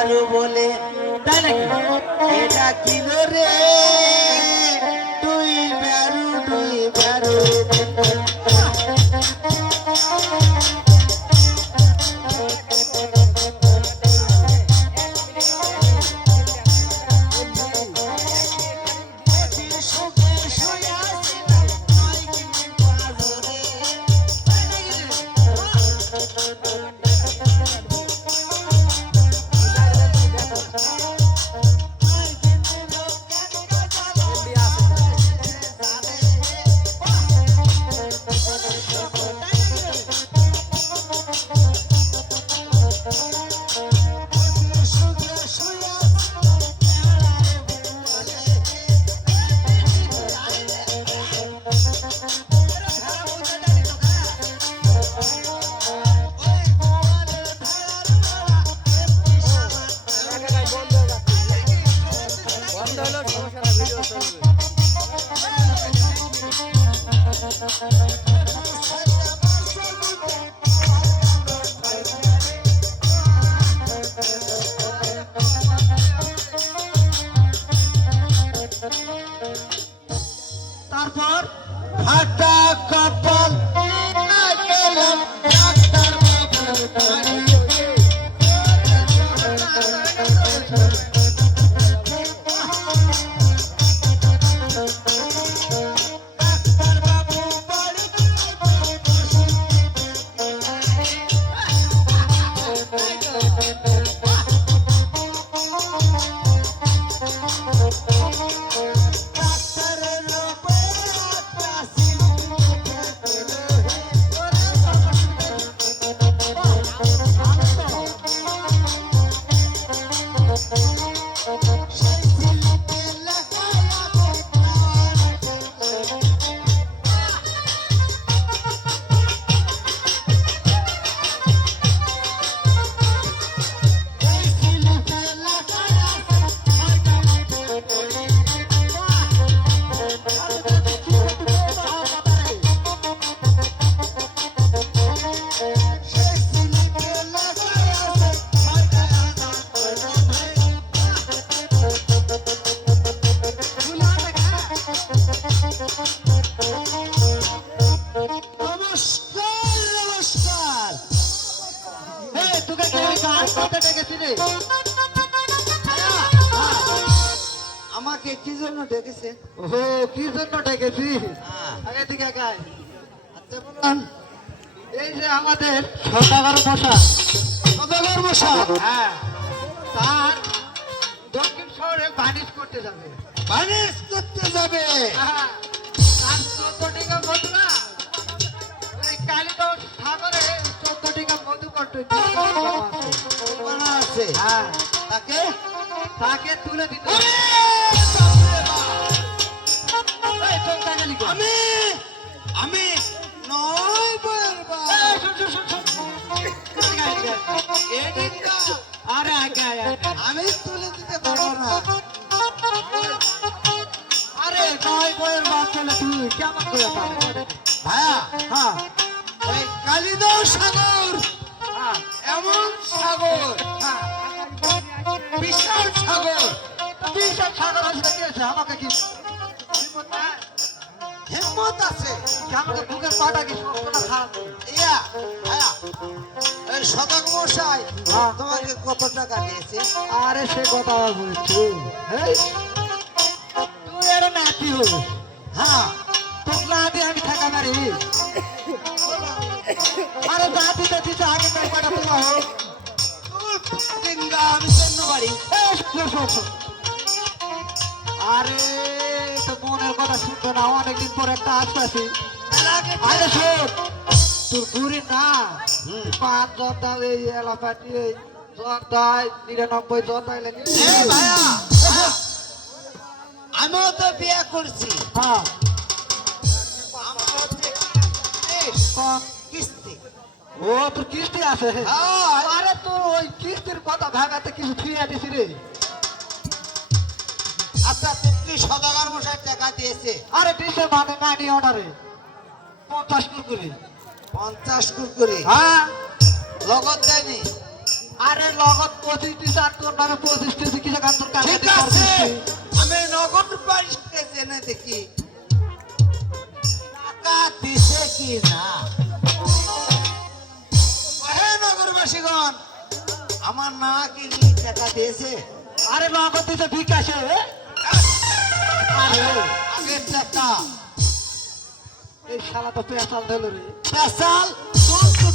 বেড়ু বলে তাই নাকি? এটা কিল রে তুই বেড়ু তারপর ফাটা কপাল গেলাম ডাক্তার বাবুর বাড়ি। ডাক্তার বাবু বাড়ি ডাক্তারের রূপে একটা নমস্কার। এই তোকে কে গান করতে ডেকেছি রে? আমাকে কি জন্য ডেকেছে? ও কি জন্য ডেকেছি? আগে দিকে গায়। আচ্ছা বলুন। এই যে আমাদের সদাগর মশা, সদাগর মশাই হ্যাঁ, তার দক্ষিণ শহরে বাণিজ করতে যাবে। বানিশ করতে যাবে। হ্যাঁ, আর 14 টাকা মধু না, ওই কালিদাস সাগরে 14 টাকা মধু করতে বানা আছে। হ্যাঁ, তাকে তাকে তুলে দিতে হবে। ওরে বাপরে বাপ। এই চোখ তাকালি কেন? আমি আমি নয় বয়ের বাপ। এই শোন, শোন, শোন, শোন। আগে, আগে, আগে। এদিনটা আরে আগে আগে, আগে। আমি তুলে দিতে পারবো না। আরে নয় বইয়ের বাপ চলে তুই কেমন করে পারবি? ভাইয়া হ্যাঁ, ওই কালিদাস সাগর হ্যাঁ, এমন সাগর, হ্যাঁ। বিশাল সাগর, তুই সব সাগর আসলে কি আছে? আমাকে কি হিম্মত আছে। কি আমাকে বুকের পাটা কি সবটা খারাপ? ইয়া ভাইয়া এই সদাগ মশাই হ্যাঁ। তোমাকে কত টাকা দিয়েছে? আরে সে কথা আবার বলছি। এই, তুই এর নাতি হইস। হ্যাঁ তোকে না দিয়ে আমি থাকা পারি? আরে জাতিতে দিতে আগে তোর পাটা তোমার হোক। সিঙ্গা আমি জন্য বাড়ি। এই, শোন, শোন, শোন। আরে তো মনের কথা শুনতো না, অনেকদিন পর একটা আসতেছি। আরে শোন, তোর বুড়ি না পাঁচ জর্দা এই এলাকাটি এই জর্দায় 99 জর্দায় লেগে এ ভাইয়া আমিও তো বিয়ে করছি। হ্যাঁ আমার হচ্ছে কিস্তি। ও তোর কিস্তি আছে? হ্যাঁ। আরে তোর ওই কিস্তির কথা ভাগাতে কিছু ফিরিয়ে দিছি রে। আচ্ছা তুমি কি সদাগর মশাই টাকা দিয়েছে? আরে দিছে মানে মানি অর্ডারে 50 কুরকুরি। 50 কুরকুরি হ্যাঁ লগত দেয়নি? আরে লগত 25 দিছে আর তোর নামে 25 দিছে কি জায়গা তোর কাছে ঠিক আছে আমি নগদ 22 জেনে দেখি টাকা দিছে কি না হে নগরবাসীগণ আমার না কি টাকা দিয়েছে আরে লগত দিছে বিকাশে আরে আগের টাকা এই শালা তো পেশাল দিল রে পেশাল তোর তো